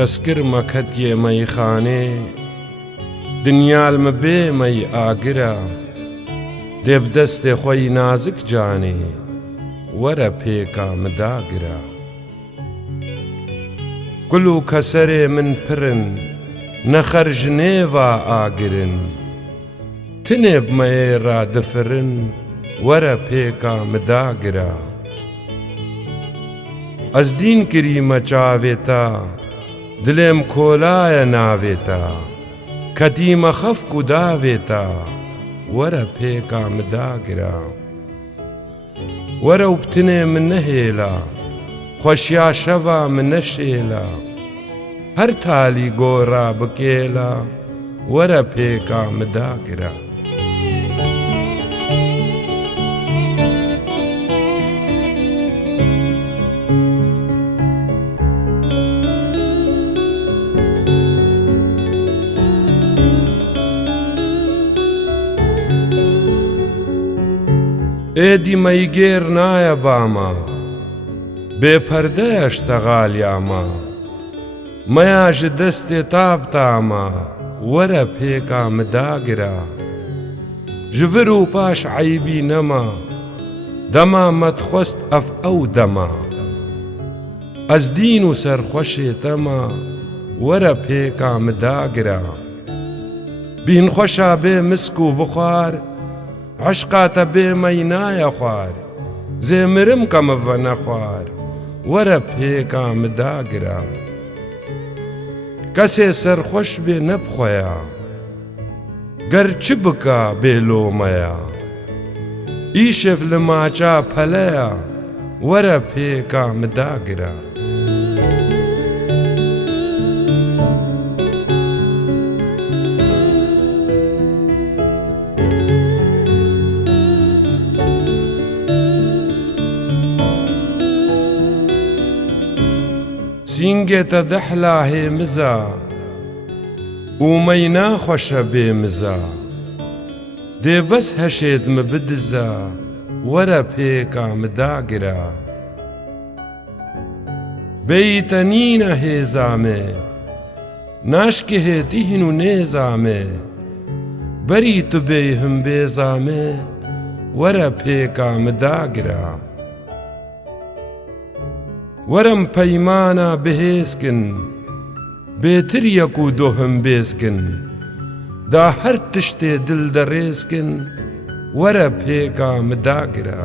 کەسکرمە کەتیێ مەیخانێ دنیالمە بێ مەی ئاگرە دێبدەستێ خۆی نازک جانێ وەرە پێکا مداگرە گوڵ و کەسەرێ من پرن نەخەرژ نێڤا ئاگرن تنێ بمەیێڕا دفرن وەرە پێکا مداگرە ئەس دین کریمە چاوێتە دلێم کۆلایە ناوێتە کە دیمە خەفک و داوێتە وەرە پێکا مداگرە وەرە و بتنێ من نەهێلە خۆشیا شەڤا من نەشێلە هەر تالی گۆڕا بکێلە وەرە پێکا مداگرە ئێدی مەیگێر نایە بامە بێپەردەیە شتەغالیامە مەیاژ دەستێ تابتامە وەرە پێکا مداگرە ژڤر و پاش عەیبی نەما دەما مەتخۆست ئەف ئەو دەما ئەس دین و سەرخۆشێتەمە وەرە پێکا مداگرە بین خۆشا بێ مسک و بخوار عشقاتە بێ مەی نایە خوار زێمرم کەمەڤە نەخوار وەرە پێکا مداگرە کەسێ سەرخۆش بێ نەبخۆیە گەر چ بکا بێ لۆمەیە ئیشێف لە ماچا پەلەیە وەرە پێکا مداگرە سینگێتە دەحلا هێمزە ومەی ناخۆشە بێمزە دێ بەس هەشێتمە بدزە وەرە پێکا مداگرە بەیتە نینە هێزامێ ناشکێ هێتی هین و نێزامێ بەری تو بێ هەم بێزامێ وەرە پێکا مداگرە وەرم پەیمانە بەهێزکن بێتر یەک و دۆهم بێزکن دا هەر تشتێ دل دەڕێزکن وەرە پێکا مداگرە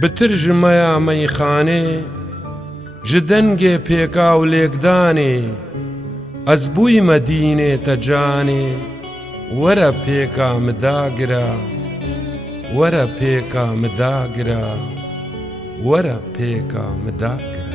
بتر ژمەیە مەیخانێ ژ دەنگێ پێکا و لێکدانێ ئەس بوویمە دینێتە جانێ وەرە پێکا مداگرە وەرە پێکا مداگرە وەرە پێکا مداگرە